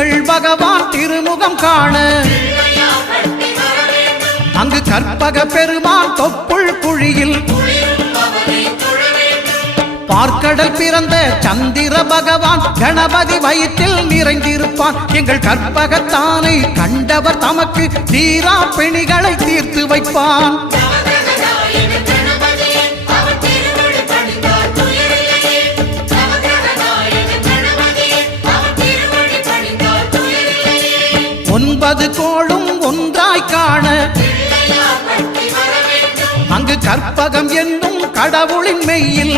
திங்கள் பகவான் திருமுகம் காண அங்கு கற்பக பெருமான் தொப்புள் குழியில் பார்க்கடல் பிறந்த சந்திர பகவான் கணபதி வயிற்றில் நிறைந்திருப்பான். எங்கள் கற்பகத்தானை கண்டவர் தமக்கு தீரா பிணிகளை தீர்த்து வைப்பான். ஒன்பது கோளும் ஒன்றாய் காண அங்கு கற்பகம் என்னும் கடவுளின் மெய்யில்